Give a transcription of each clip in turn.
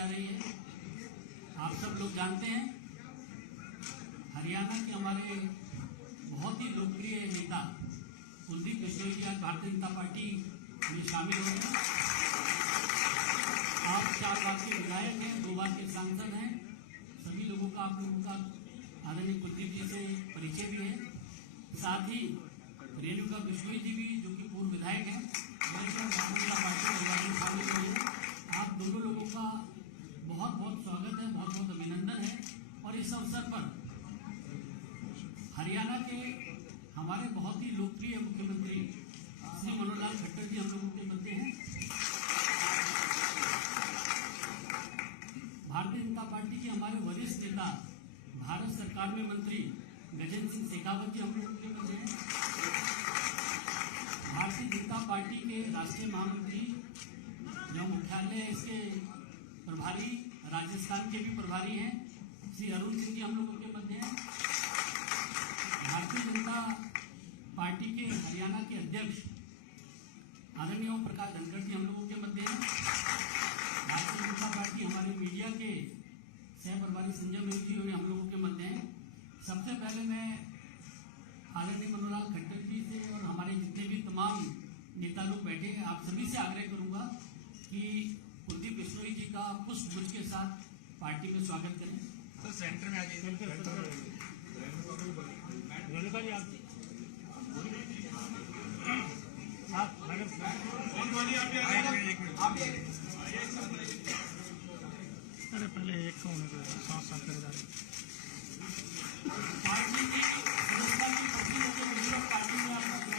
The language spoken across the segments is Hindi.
जा रही है। आप सब लोग जानते हैं हरियाणा के हमारे बहुत ही लोकप्रिय नेता कुलदीप बिश्नोई जी आज भारतीय जनता पार्टी में शामिल हो रहे हैं। आप 4 बार के विधायक हैं, 2 बार के सांसद हैं। सभी लोगों का आप लोगों का आदरणीय कुलदीप जी से परिचय भी है। साथ ही रेणुका बिश्नोई जी भी जो कि पूर्व विधायक हैं, भारतीय जनता पार्टी में शामिल हुए हैं। आप दोनों लोगों का बहुत बहुत स्वागत है, बहुत बहुत अभिनंदन है। और इस अवसर पर हरियाणा के हमारे बहुत ही लोकप्रिय मुख्यमंत्री श्री मनोहर लाल खट्टर जी हम लोगों के बनते हैं। भारतीय जनता पार्टी के हमारे वरिष्ठ नेता भारत सरकार में मंत्री गजेंद्र सिंह शेखावत जी हम लोगों के बनते हैं। भारतीय जनता पार्टी के राष्ट्रीय महामंत्री जो मुख्यालय इसके प्रभारी राजस्थान के भी प्रभारी हैं श्री अरुण सिंह जी हम लोगों के मध्य हैं। भारतीय जनता पार्टी के हरियाणा के अध्यक्ष आदरणीय ओम प्रकाश धनखड़ जी हम लोगों के मध्य हैं। भारतीय जनता पार्टी हमारे मीडिया के सह प्रभारी संजय मयूर जी हम लोगों के मध्य हैं। सबसे पहले मैं आदरणीय मनोहर लाल खट्टर जी से और हमारे जितने भी तमाम नेता लोग बैठे हैं, आप सभी से आग्रह करूंगा कि कुलदीप बिश्नोई जी का पुष्पगुच्छ के साथ पार्टी में स्वागत करें। तो सेंटर में आ जाइए। अरे पहले एक सौ होने को साथ साथ कर डाले। पार्टी की सदस्यता की पर्ची लेके बढ़िया पार्टी में आपका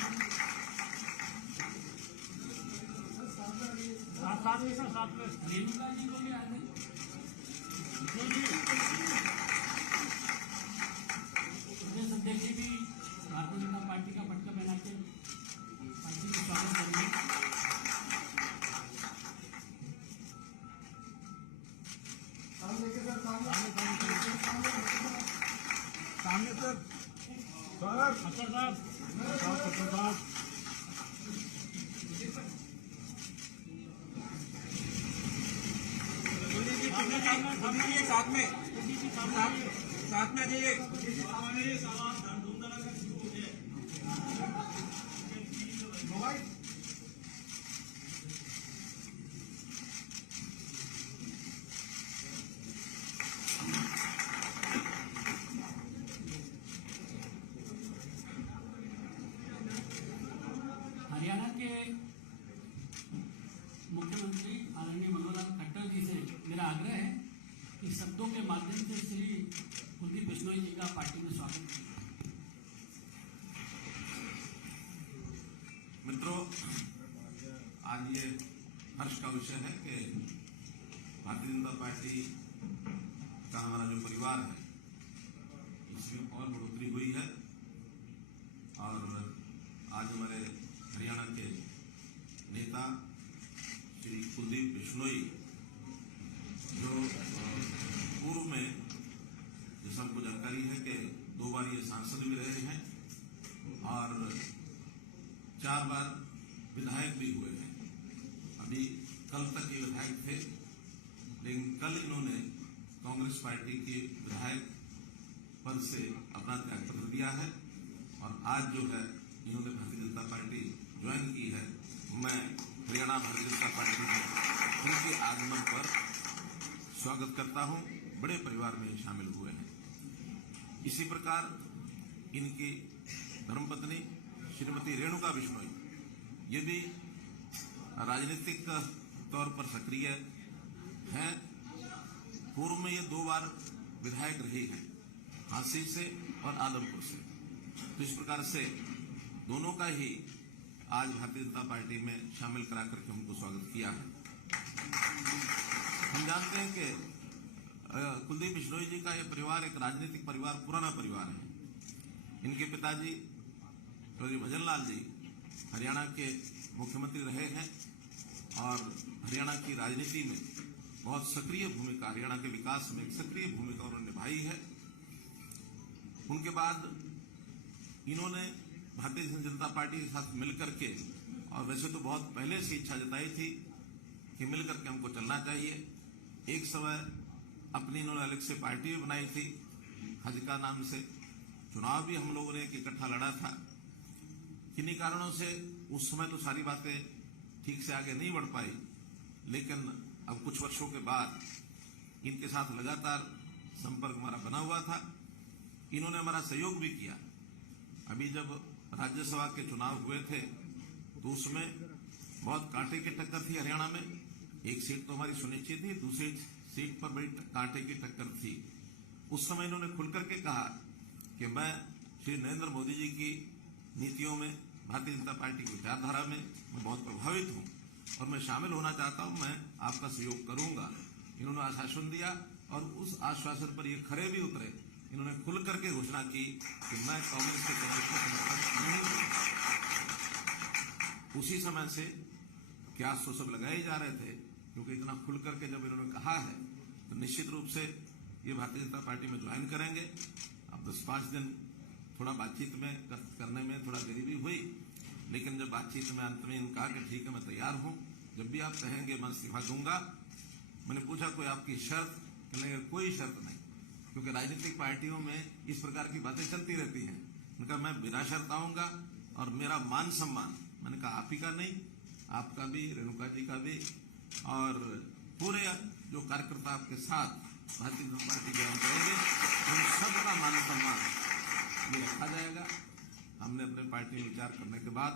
साथ में रेणुका जी को भी आगे प्रदेश अध्यक्ष जी भी भारतीय जनता पार्टी का पटका पहना के पार्टी में स्वागत करेंगे। सामने सर साथ में आ जाइए। हरियाणा के मुख्यमंत्री आदरणीय मनोहर लाल खट्टर जी से मेरा आग्रह है कि शब्दों के माध्यम से श्री कुलदीप बिश्नोई जी का पार्टी में स्वागत करें। मित्रों, आज ये हर्ष का विषय है कि भारतीय जनता पार्टी का हमारा जो परिवार है इसमें और बढ़ोतरी हुई है। और आज हमारे हरियाणा के नेता श्री कुलदीप बिश्नोई जो पूर्व में जैसा हमको जानकारी है कि 2 बार ये सांसद भी रहे हैं और 4 बार विधायक भी हुए हैं। अभी कल तक ये विधायक थे, लेकिन कल इन्होंने कांग्रेस पार्टी के विधायक पद से अपना त्यागपत्र दिया है और आज जो है इन्होंने भारतीय जनता पार्टी ज्वाइन की है। मैं हरियाणा भारतीय जनता पार्टी में उनके आगमन पर स्वागत करता हूं। बड़े परिवार में शामिल हुए हैं। इसी प्रकार इनकी धर्मपत्नी श्रीमती रेणुका बिश्नोई ये भी राजनीतिक तौर पर सक्रिय हैं। पूर्व में ये 2 बार विधायक रही हैं, हांसी से और आदमपुर से। तो इस प्रकार से दोनों का ही आज भारतीय जनता पार्टी में शामिल करा करके हमको स्वागत किया है। हम जानते हैं कि कुलदीप बिश्नोई जी का यह परिवार एक राजनीतिक परिवार, पुराना परिवार है। इनके पिताजी चौधरी भजन लाल जी हरियाणा के मुख्यमंत्री रहे हैं और हरियाणा की राजनीति में बहुत सक्रिय भूमिका, हरियाणा के विकास में एक सक्रिय भूमिका उन्होंने निभाई है। उनके बाद इन्होंने भारतीय जनता पार्टी के साथ मिलकर के, और वैसे तो बहुत पहले से इच्छा जताई थी कि मिलकर के हमको चलना चाहिए, एक समय अपनी इन्होंने अलग से पार्टी भी बनाई थी हजका नाम से। चुनाव भी हम लोगों ने एक इकट्ठा लड़ा था। किन्हीं कारणों से उस समय तो सारी बातें ठीक से आगे नहीं बढ़ पाई, लेकिन अब कुछ वर्षों के बाद इनके साथ लगातार संपर्क हमारा बना हुआ था। इन्होंने हमारा सहयोग भी किया। अभी जब राज्यसभा के चुनाव हुए थे तो उसमें बहुत कांटे की टक्कर थी हरियाणा में। एक सीट तो हमारी सुनिश्चित थी, दूसरी सीट पर बड़ी कांटे की टक्कर थी। उस समय इन्होंने खुलकर के कहा कि मैं श्री नरेंद्र मोदी जी की नीतियों में, भारतीय जनता पार्टी की विचारधारा में मैं बहुत प्रभावित हूं और मैं शामिल होना चाहता हूं, मैं आपका सहयोग करूंगा। इन्होंने आश्वासन दिया और उस आश्वासन पर ये खरे भी उतरे। इन्होंने खुल करके घोषणा की कि मैं कांग्रेस के टिकट को समर्थन नहीं दूंगा। उसी समय से क्यास तो सब लगाए जा रहे थे, क्योंकि इतना खुल करके जब इन्होंने कहा है तो निश्चित रूप से ये भारतीय जनता पार्टी में ज्वाइन करेंगे। अब 10-5 दिन थोड़ा बातचीत में करने में थोड़ा देरी भी हुई, लेकिन जब बातचीत में अंत में इन्होंने कहा कि ठीक है मैं तैयार हूं, जब भी आप कहेंगे मैं इस्तीफा दूंगा। मैंने पूछा कोई आपकी शर्त? कहने कोई शर्त नहीं, क्योंकि राजनीतिक पार्टियों में इस प्रकार की बातें चलती रहती हैं। उनका मैं बिना शर्त आऊंगा और मेरा मान सम्मान, मैंने कहा आप ही का नहीं, आपका भी, रेणुका जी का भी और पूरे जो कार्यकर्ता आपके साथ भारतीय जनता पार्टी के करेंगे, उन सबका मान सम्मान ये रखा जाएगा। हमने अपने पार्टी में विचार करने के बाद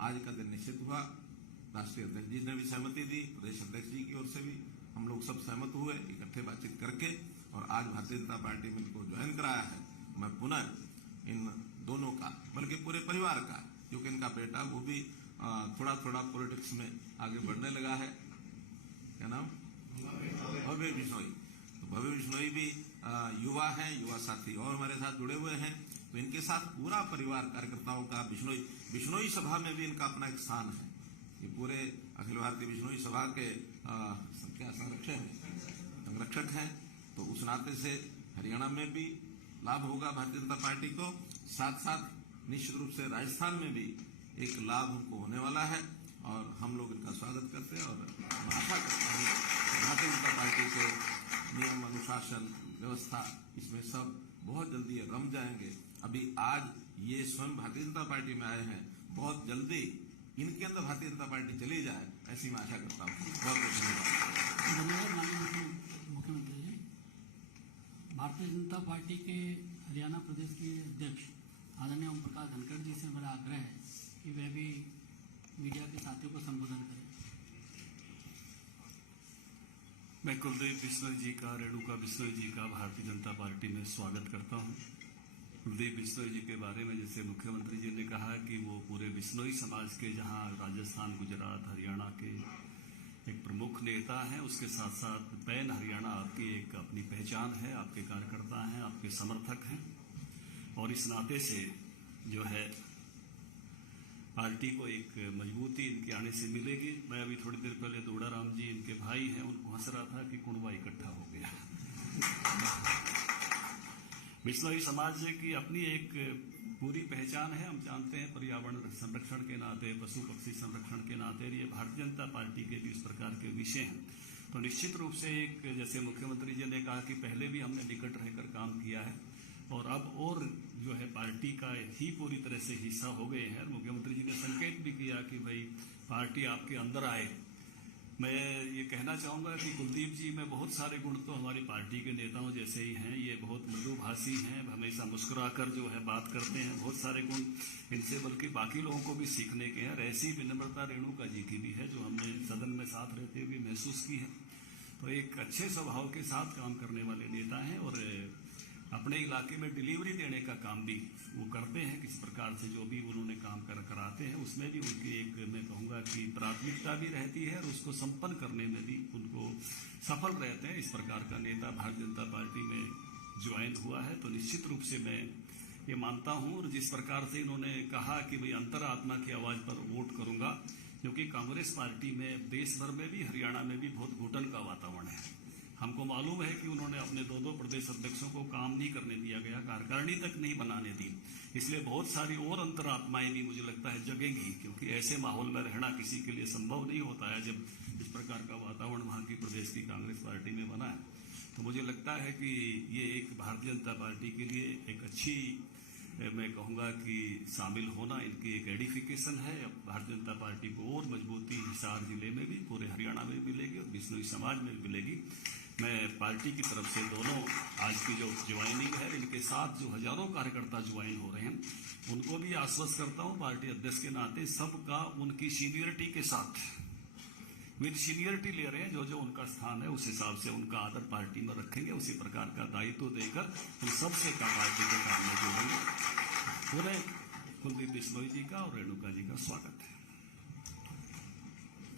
आज का दिन निश्चित हुआ। राष्ट्रीय अध्यक्ष जी ने भी सहमति दी, प्रदेश अध्यक्ष जी की ओर से भी हम लोग सब सहमत हुए इकट्ठे बातचीत करके, और आज भारतीय जनता पार्टी में इनको ज्वाइन कराया है। मैं पुनः इन दोनों का, बल्कि पूरे परिवार का, क्योंकि इनका बेटा वो भी थोड़ा थोड़ा पॉलिटिक्स में आगे बढ़ने लगा है। क्या नाम? भव्य बिश्नोई। तो भव्य बिश्नोई भी युवा हैं, युवा साथी और हमारे साथ जुड़े हुए हैं। तो इनके साथ पूरा परिवार कार्यकर्ताओं का बिश्नोई सभा में भी इनका अपना एक स्थान है। ये पूरे अखिल भारतीय बिश्नोई सभा के क्या संरक्षक हैं। तो उस नाते से हरियाणा में भी लाभ होगा भारतीय जनता पार्टी को, साथ साथ निश्चित रूप से राजस्थान में भी एक लाभ हमको होने वाला है और हम लोग इनका स्वागत करते हैं। और मैं आशा करता हूँ भारतीय जनता पार्टी के नियम, अनुशासन, व्यवस्था, इसमें सब बहुत जल्दी रम जाएंगे। अभी आज ये स्वयं भारतीय जनता पार्टी में आए हैं, बहुत जल्दी इनके अंदर भारतीय जनता पार्टी चली जाए, ऐसी मैं आशा करता हूँ। बहुत बहुत धन्यवाद। धन्यवाद माननीय मुख्यमंत्री जी। भारतीय जनता पार्टी के हरियाणा प्रदेश के अध्यक्ष आदरणीय ओम प्रकाश धनखड़ जी से मेरा आग्रह है कि वह भी मीडिया के साथियों को संबोधन करें। मैं कुलदीप बिश्नोई जी का, रेणुका बिश्नोई जी का भारतीय जनता पार्टी में स्वागत करता हूं। कुलदीप बिश्नोई जी के बारे में जैसे मुख्यमंत्री जी ने कहा कि वो पूरे बिश्नोई समाज के, जहां राजस्थान, गुजरात, हरियाणा के एक प्रमुख नेता हैं, उसके साथ साथ पैन हरियाणा आपकी एक अपनी पहचान है, आपके कार्यकर्ता हैं, आपके समर्थक हैं। और इस नाते से जो है पार्टी को एक मजबूती इनके आने से मिलेगी। मैं अभी थोड़ी देर पहले दोड़ाराम जी इनके भाई हैं, उनको हंस रहा था कि कुंडवा इकट्ठा हो गया। बिश्नोई समाज की अपनी एक पूरी पहचान है। हम जानते हैं पर्यावरण संरक्षण के नाते, पशु पक्षी संरक्षण के नाते ये भारतीय जनता पार्टी के भी इस प्रकार के विषय हैं। तो निश्चित रूप से एक, जैसे मुख्यमंत्री जी ने कहा कि पहले भी हमने निकट रहकर काम किया है और अब और जो है पार्टी का ही पूरी तरह से हिस्सा हो गए हैं। मुख्यमंत्री जी ने संकेत भी किया कि भाई पार्टी आपके अंदर आए। मैं ये कहना चाहूँगा कि कुलदीप जी में बहुत सारे गुण तो हमारी पार्टी के नेताओं जैसे ही हैं। ये बहुत मृदुभाषी हैं, हमेशा मुस्कुराकर जो है बात करते हैं। बहुत सारे गुण इनसे बल्कि बाकी लोगों को भी सीखने के हैं। और ऐसी विनम्रता रेणुका जी की भी है, जो हमने सदन में साथ रहते हुए महसूस की है। तो एक अच्छे स्वभाव के साथ काम करने वाले नेता हैं और अपने इलाके में डिलीवरी देने का काम भी वो करते हैं। किस प्रकार से जो भी उन्होंने काम कराते हैं, उसमें भी उनकी एक, मैं कहूँगा कि प्राथमिकता भी रहती है और उसको संपन्न करने में भी उनको सफल रहते हैं। इस प्रकार का नेता भारतीय जनता पार्टी में ज्वाइन हुआ है। तो निश्चित रूप से मैं ये मानता हूँ, और जिस प्रकार से इन्होंने कहा कि भाई अंतरात्मा की आवाज़ पर वोट करूँगा, क्योंकि कांग्रेस पार्टी में देश भर में भी, हरियाणा में भी बहुत घुटन का वातावरण है। हमको मालूम है कि उन्होंने अपने 2 प्रदेश अध्यक्षों को काम नहीं करने दिया गया, कार्यकारिणी तक नहीं बनाने दी। इसलिए बहुत सारी और अंतरात्माएं भी मुझे लगता है जगेंगी, क्योंकि ऐसे माहौल में रहना किसी के लिए संभव नहीं होता है जब इस प्रकार का वातावरण वहाँ की प्रदेश की कांग्रेस पार्टी में बना है, तो मुझे लगता है कि ये एक भारतीय जनता पार्टी के लिए एक अच्छी, मैं कहूँगा कि शामिल होना इनकी एक एडिफिकेशन है। अब भारतीय जनता पार्टी को और मजबूती हिसार जिले में भी, पूरे हरियाणा में मिलेगी और बिश्नोई समाज में भी मिलेगी। मैं पार्टी की तरफ से दोनों आज की जो ज्वाइनिंग है, इनके साथ जो हजारों कार्यकर्ता ज्वाइन हो रहे हैं, उनको भी आश्वस्त करता हूं पार्टी अध्यक्ष के नाते, सबका उनकी सीनियरिटी के साथ विद सीनियरिटी ले रहे हैं। जो जो उनका स्थान है उस हिसाब से उनका आदर पार्टी में रखेंगे, उसी प्रकार का दायित्व देकर हम सबसे का पार्टी के काम में जोड़ेंगे। पूरे कुलदीप बिश्नोई जी का और रेणुका जी का स्वागत है।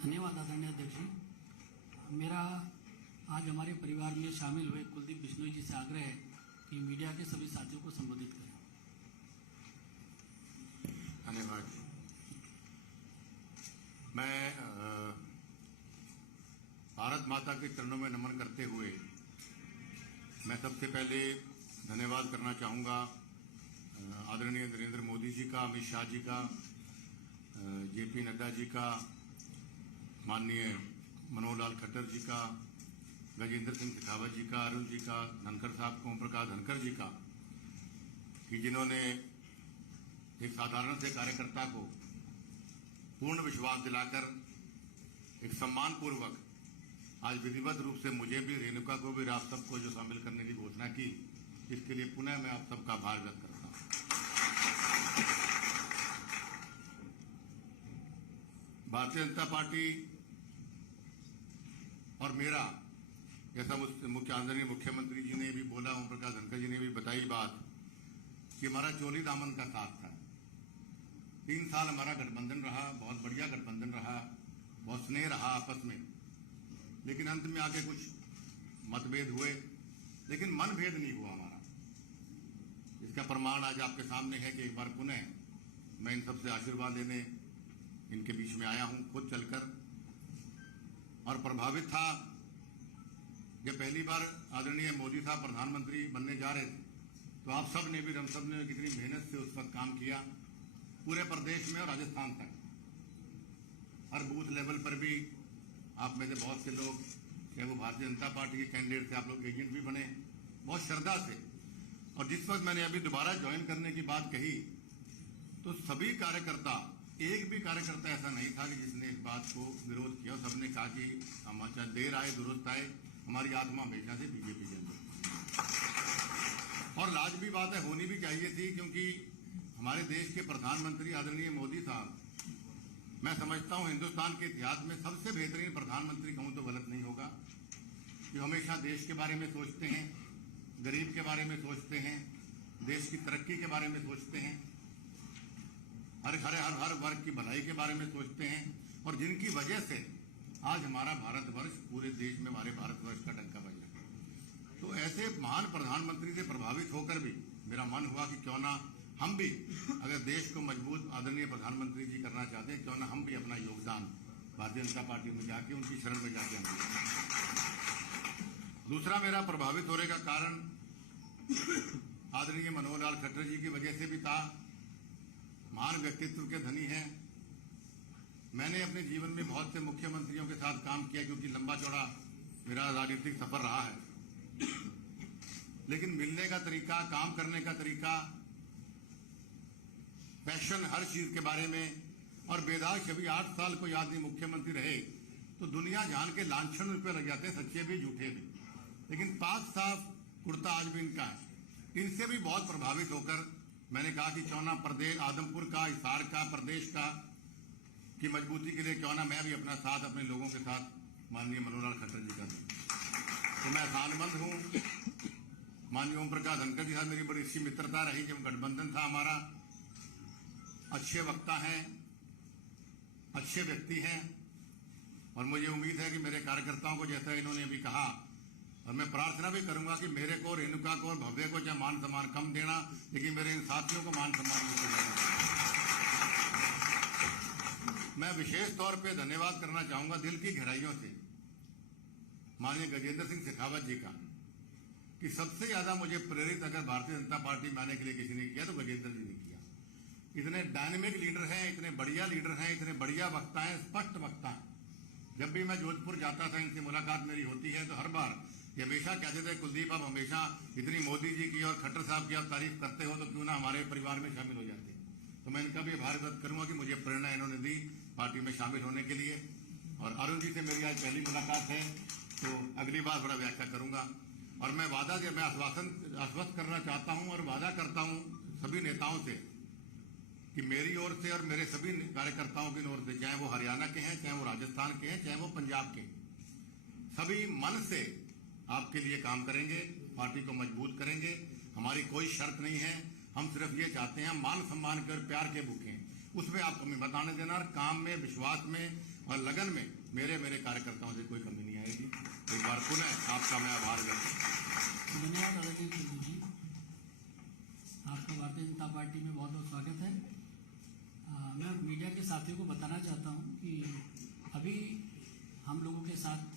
धन्यवाद आदरणीय अध्यक्ष जी। मेरा आज हमारे परिवार में शामिल हुए कुलदीप बिश्नोई जी से आग्रह है कि मीडिया के सभी साथियों को संबोधित करें। धन्यवाद। मैं भारत माता के चरणों में नमन करते हुए मैं सबसे पहले धन्यवाद करना चाहूँगा आदरणीय नरेंद्र मोदी जी का, अमित शाह जी का, जेपी नड्डा जी का, माननीय मनोहर लाल खट्टर जी का, गजेंद्र सिंह शेखावत जी का, अरुण जी का, धनखड़ साहब, ओम प्रकाश धनखड़ जी का, कि जिन्होंने एक साधारण से कार्यकर्ता को पूर्ण विश्वास दिलाकर एक सम्मानपूर्वक आज विधिवत रूप से मुझे भी, रेणुका को भी, आप सबको जो शामिल करने की घोषणा की, इसके लिए पुनः मैं आप सबका आभार व्यक्त करता हूं। भारतीय जनता पार्टी और मेरा, जैसा मुख्य आदरणीय मुख्यमंत्री जी ने भी बोला, ओम प्रकाश धनखड़ जी ने भी बताई बात, कि हमारा चोली दामन का साथ था। 3 साल हमारा गठबंधन रहा, बहुत बढ़िया गठबंधन रहा, बहुत स्नेह रहा आपस में, लेकिन अंत में आके कुछ मतभेद हुए, लेकिन मनभेद नहीं हुआ हमारा। इसका प्रमाण आज आपके सामने है कि एक बार पुनः मैं इन सबसे आशीर्वाद लेने इनके बीच में आया हूं, खुद चलकर, और प्रभावित था जब पहली बार आदरणीय मोदी साहब प्रधानमंत्री बनने जा रहे थे, तो आप सब ने भी, हम सब ने कितनी मेहनत से उस वक्त काम किया, पूरे प्रदेश में और राजस्थान तक, हर बूथ लेवल पर भी आप में से बहुत से लोग, चाहे वो भारतीय जनता पार्टी के कैंडिडेट थे, आप लोग एजेंट भी बने बहुत श्रद्धा से। और जिस वक्त मैंने अभी दोबारा ज्वाइन करने की बात कही, तो सभी कार्यकर्ता, एक भी कार्यकर्ता ऐसा नहीं था कि जिसने इस बात को विरोध किया। सबने कहा कि हम चाहे देर आए दुरुस्त आए, हमारी आत्मा हमेशा से बीजेपी के अंदर, और लाजमी बात है, होनी भी चाहिए थी, क्योंकि हमारे देश के प्रधानमंत्री आदरणीय मोदी साहब, मैं समझता हूं हिंदुस्तान के इतिहास में सबसे बेहतरीन प्रधानमंत्री कहूं तो गलत नहीं होगा, जो हमेशा देश के बारे में सोचते हैं, गरीब के बारे में सोचते हैं, देश की तरक्की के बारे में सोचते हैं, हर वर्ग की भलाई के बारे में सोचते हैं, और जिनकी वजह से आज हमारा भारतवर्ष पूरे देश में हमारे भारतवर्ष का डंका बज रहा है। तो ऐसे महान प्रधानमंत्री से प्रभावित होकर भी मेरा मन हुआ कि क्यों ना हम भी, अगर देश को मजबूत आदरणीय प्रधानमंत्री जी करना चाहते हैं, क्यों ना हम भी अपना योगदान भारतीय जनता पार्टी में जाके, उनकी शरण में जाके हम। दूसरा मेरा प्रभावित होने का कारण आदरणीय मनोहर लाल खट्टर जी की वजह से भी था। महान व्यक्तित्व के धनी हैं। मैंने अपने जीवन में बहुत से मुख्यमंत्रियों के साथ काम किया, क्योंकि लंबा चौड़ा मेरा राजनीतिक सफर रहा है, लेकिन मिलने का तरीका, काम करने का तरीका, पैशन हर चीज के बारे में, और बेदाग कभी 8 साल कोई आदमी मुख्यमंत्री रहे तो दुनिया जान के लांछन उन पर लग जाते हैं, सच्चे भी झूठे भी, लेकिन पाक साफ कुर्ता आज भी इनका है। इनसे भी बहुत प्रभावित होकर मैंने कहा कि क्यों ना प्रदेश, आदमपुर का, हिसार का, प्रदेश का की मजबूती के लिए क्यों ना मैं भी अपना साथ अपने लोगों के साथ माननीय मनोहर लाल खट्टर जी का दूं। तो मैं आसानमंद हूं। माननीय ओम प्रकाश धनखड़ जी साथ मेरी बड़ी अच्छी मित्रता रही जब गठबंधन था हमारा। अच्छे वक्ता हैं, अच्छे व्यक्ति हैं, और मुझे उम्मीद है कि मेरे कार्यकर्ताओं को, जैसा इन्होंने अभी कहा, और मैं प्रार्थना भी करूंगा कि मेरे को, रेणुका को और भव्य को चाहे मान सम्मान कम देना, लेकिन मेरे इन साथियों को मान सम्मान देना। मैं विशेष तौर पे धन्यवाद करना चाहूंगा दिल की गहराइयों से माननीय गजेंद्र सिंह शेखावत जी का, कि सबसे ज्यादा मुझे प्रेरित अगर भारतीय जनता पार्टी में आने के लिए किसी ने किया तो गजेंद्र जी ने किया। इतने डायनेमिक लीडर हैं, इतने बढ़िया लीडर हैं, इतने बढ़िया वक्ता हैं, स्पष्ट वक्ता हैं, जब भी मैं जोधपुर जाता था, इनसे मुलाकात मेरी होती है, तो हर बार ये हमेशा कहते थे, कुलदीप आप हमेशा इतनी मोदी जी की और खट्टर साहब की आप तारीफ करते हो, तो क्यों ना हमारे परिवार में शामिल हो जाते। तो मैं इनका भी आभार व्यक्त करूंगा कि मुझे प्रेरणा इन्होंने दी पार्टी में शामिल होने के लिए। और अरुण जी से मेरी आज पहली मुलाकात है, तो अगली बार बड़ा व्याख्या करूंगा। और मैं आश्वस्त करना चाहता हूं और वादा करता हूं सभी नेताओं से कि मेरी ओर से और मेरे सभी कार्यकर्ताओं की ओर से, चाहे वो हरियाणा के हैं, चाहे वो राजस्थान के हैं, चाहे वो पंजाब के, सभी मन से आपके लिए काम करेंगे, पार्टी को मजबूत करेंगे। हमारी कोई शर्त नहीं है, हम सिर्फ ये चाहते हैं मान सम्मान के और प्यार के भूखे, उसमें आप कमी मत आने देना। और काम में, विश्वास में और लगन में मेरे कार्यकर्ताओं से कोई कमी नहीं आएगी। एक बार पुनः आपका मैं आभार व्यक्त करता हूं। धन्यवाद आदरणीय कुलदीप जी, आपका भारतीय जनता पार्टी में बहुत बहुत स्वागत है। मैं मीडिया के साथियों को बताना चाहता हूं कि अभी हम लोगों के साथ